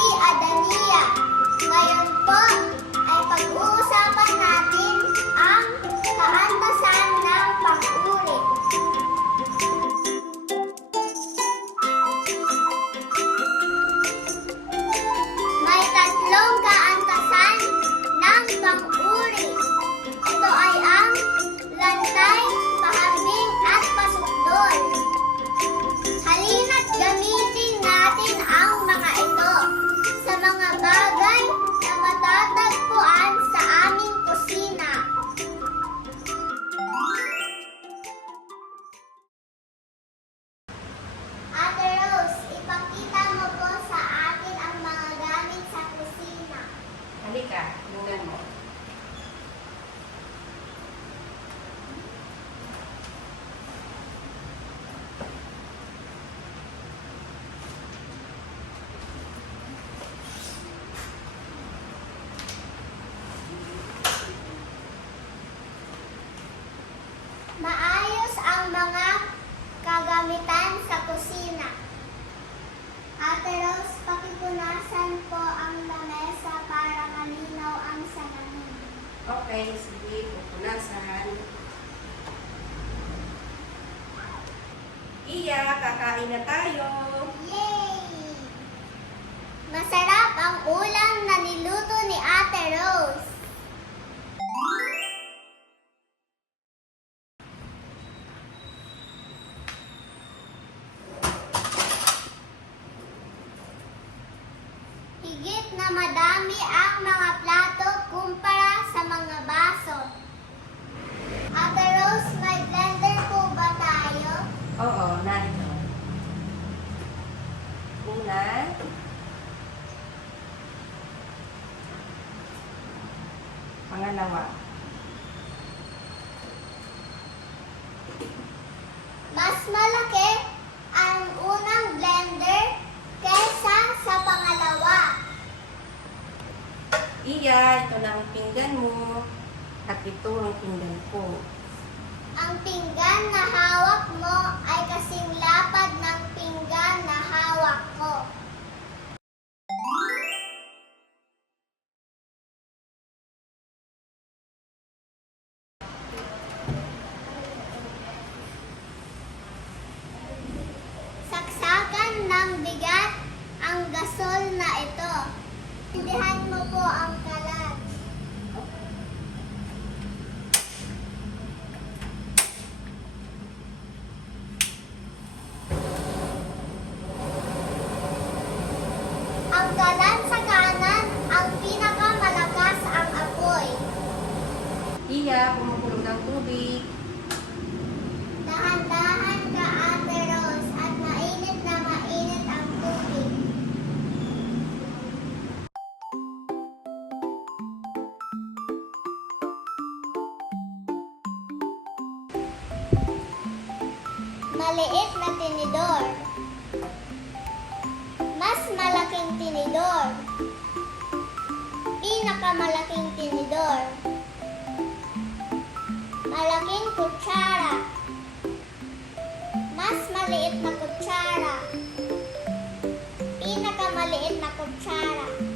Lucy Adania. Ngayon po 对，我感觉。Okay, sige, pupunasan. Iya, kakain na tayo. Yay! Masarap ang ulam na niluto ni Ate Rose. Higit na madami ang mga plato kumpara sa mga baso. Ate Rose, may blender po ba tayo? Oo, narito. Una. Pangalawa. Mas malaki ang unang blender kesa sa pangalawa. Iya, ito na ang pinggan mo. At ito ang pinggan ko. Ang pinggan na hawak mo gasol na ito. Tindihan mo po. Ang Maliit na tinidor. Mas malaking tinidor. Pinakamalaking tinidor. Malaking kutsara. Mas maliit na kutsara. Pinakamaliit na kutsara.